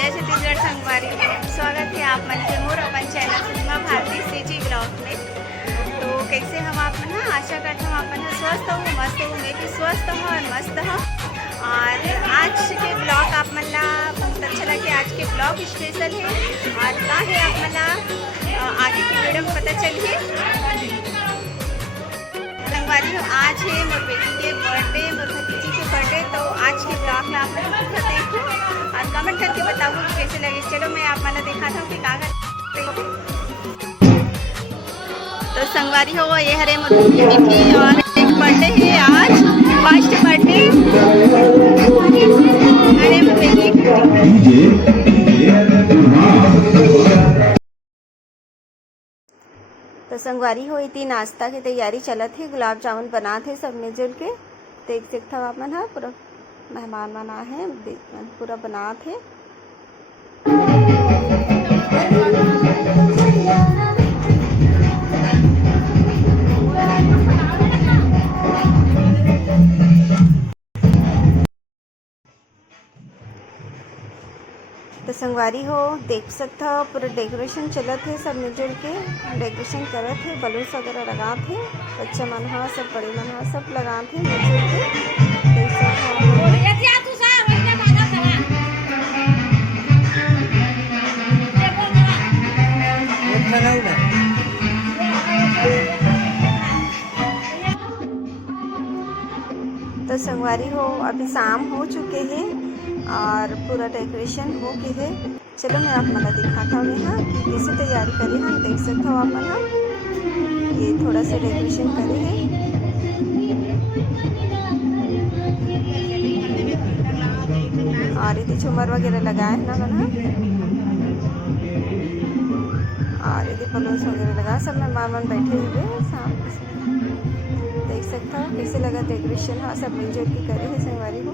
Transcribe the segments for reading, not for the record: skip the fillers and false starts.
जय छत्तीसगढ़ संगवारी, स्वागत है आप मन के मोर अपन चैनल सीमा भारती सीजी ब्लॉग में। तो कैसे हम आप ना आशा करते हम अपन स्वस्थ हो मस्त होंगे कि स्वस्थ हो और मस्त हो। और आज के ब्लॉग आप मन ला बहुत अच्छा लगे। आज के ब्लॉग स्पेशल है और का है आप मन ला आगे की वीडियो में पता चलिए। संगवारी हो आज है मोर बेटी के बर्थडे, मोर भतीजी के बर्थडे। तो आज के ब्लॉग में आप लोग देखो और कमेंट करके बताओ कि कैसे लगे। चलो मैं आप मन दिखाता हूँ कि कागज। तो संगवारी हो ये हरे मोर बेटी की और एक बर्थडे है आज, फर्स्ट बर्थडे अरे मोर बेटी। तो संगवारी हो इतनी नाश्ता की तैयारी चलत है, गुलाब जामुन बनाते सब मिलजुल के। देख सकते हो आप मन है पूरा मेहमान बना है, पूरा बनात है। तो संगवारी हो देख सकते हो पूरा डेकोरेशन चलत है, सब मिलजुल के डेकोरेशन करत है, बलून्स वगैरह लगात है। बच्चा मन हा सब बड़े मन हा सब लगात है मिलजुल के। देख सकते हो तो संगवारी हो अभी शाम हो चुके हैं और पूरा डेकोरेशन हो के है। चलो मैं आप मन दिखाता हूँ यहाँ कि कैसे तैयारी करी हम। देख सकते हो आप मन ये थोड़ा सा डेकोरेशन करे है। और ये झूमर वगैरह लगाए है ना मन, और ये बलून्स वगैरह लगा सब मेहमान मन बैठे हुए सामने। देख सकते हो कैसे लगा डेकोरेशन हाँ सब मिलजुल के करे है संगवारी को।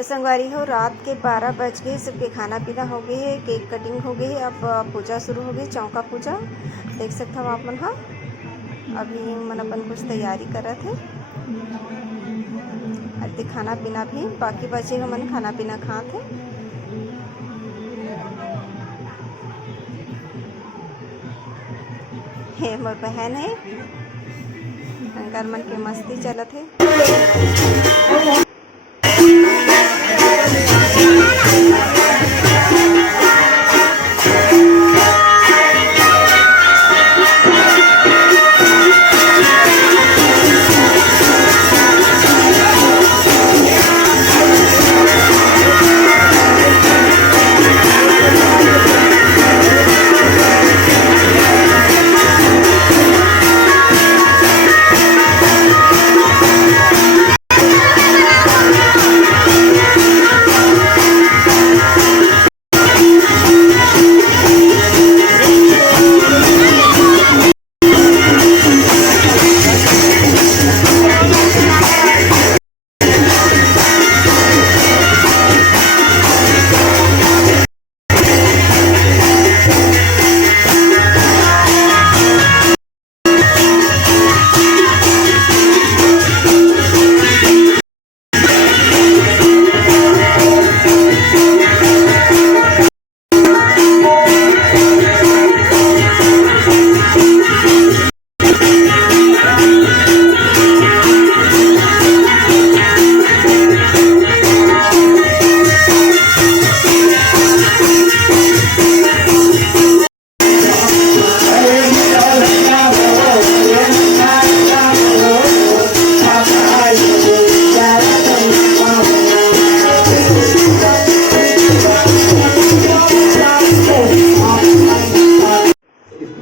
तो संगवारी हो रात के 12 बज गए, सबके खाना पीना हो गए है, केक कटिंग हो गई है, अब पूजा शुरू हो गई, चौका पूजा देख सकते हो आप मन। हाँ अभी मन अपन कुछ तैयारी करत है, अति खाना पीना भी बाकी बचे हमन खाना पीना खात है। हे मोर बहन है, अंकर मन के मस्ती चलत है।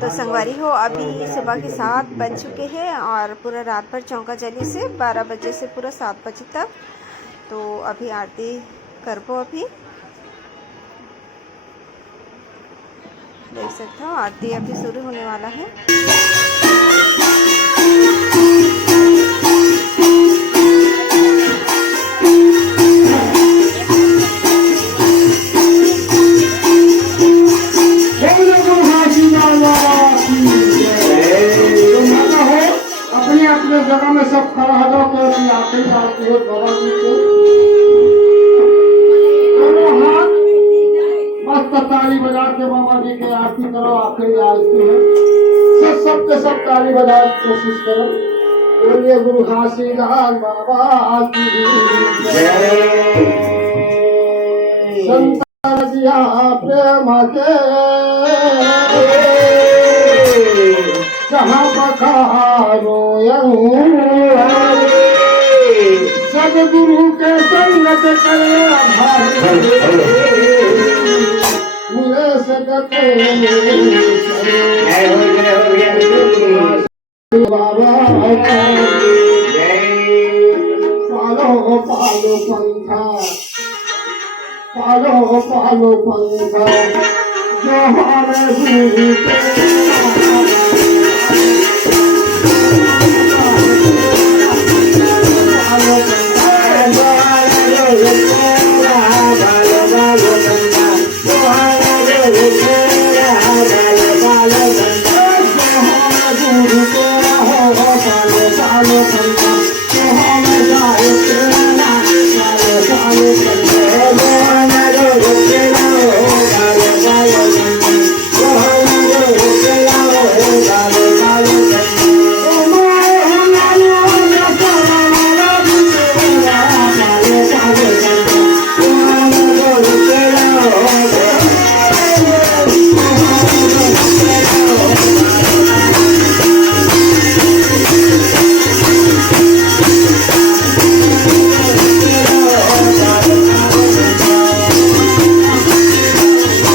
तो संगवारी हो अभी सुबह के 7 बज चुके हैं और पूरा रात भर चौका जली से 12 बजे से पूरा 7 बजे तक। तो अभी आरती करबो, अभी देख सकते हो आरती अभी शुरू होने वाला है। अपने जगह में सब खड़ा हो के आखिरी आरती हो बाबा जी के हाथ मस्त ताली बजा के बाबा जी की आरती करो। आखिरी आरती है, सब ताली बजा के कोशिश करो। बोलिए गुरु घासीदास बाबा की संतान दिया प्रेम के जहाँ बखारो सदगुरु के संगत करे मिले सकते बाबा पालो पालो पंखा, पालो पालो पंखा जो हमारे गुरु के